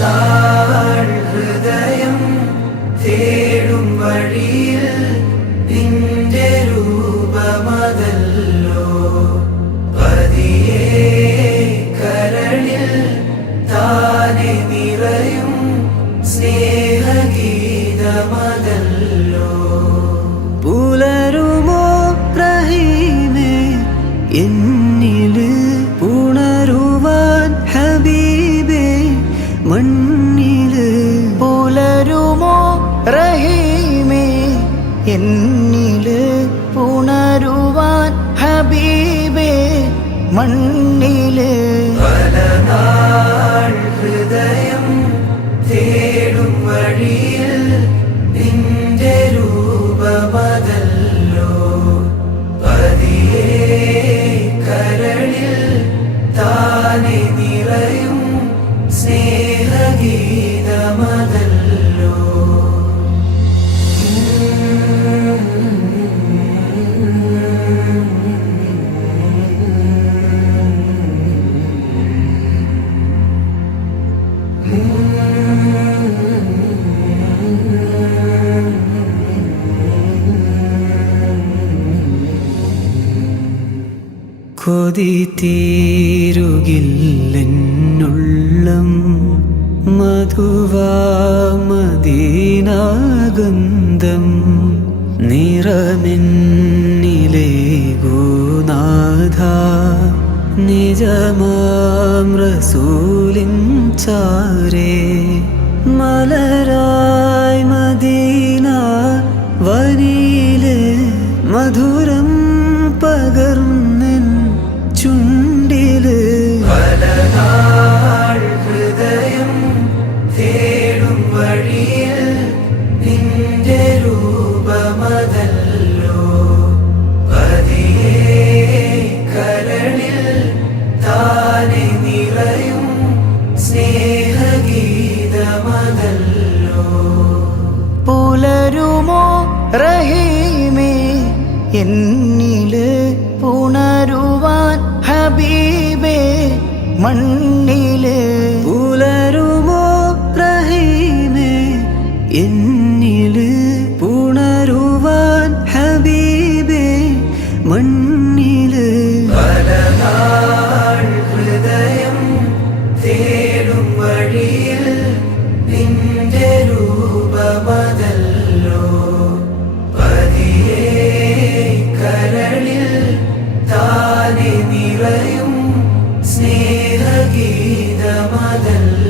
നാൾ ഹൃദയം തേടും വഴിയിൽ നിന്റെ രൂപമതല്ലോ പതിയെ കരളിൽ താനെ നിറയും സ്നേഹഗീതമതല്ലോ. പുലരുമോ റഹീമേ എന്നില് പുണരുവാൻ ഹബീബേ മണ്ണില്. പുലരുമോ റഹീമേ എന്നില് പുണരുവാൻ ഹബീബേ മണ്ണില്. പല നാൾ ഹൃദയം തേടും വഴിയിൽ നിന്റെ രൂപമതല്ലോ പതിയെ കരളിൽ താനെ നിറയും സ്നേഹഗീതമതല്ലോ. കൊതി തീരുകില്ലെന്നുള്ളം മധുവാമദീനാഗന്ധം നിറമെന്നിലേകുനാഥ നിജമാം റസൂലിൻ ചാരേ. മലരായി മദീന വനിയിലെ മധുരം പകർന്നെൻ ചുണ്ടില്. പല നാൾ ഹൃദയം തേടും വഴിയിൽ നിന്റെ രൂപമതല്ലോ പതിയെ കരളിൽ താനെ നിറയും സ്നേഹഗീതമതല്ലോ. പുലരുമോ റഹീമേ എന്നില് പുണരുവാൻ ഹബീബേ മണ്ണില്.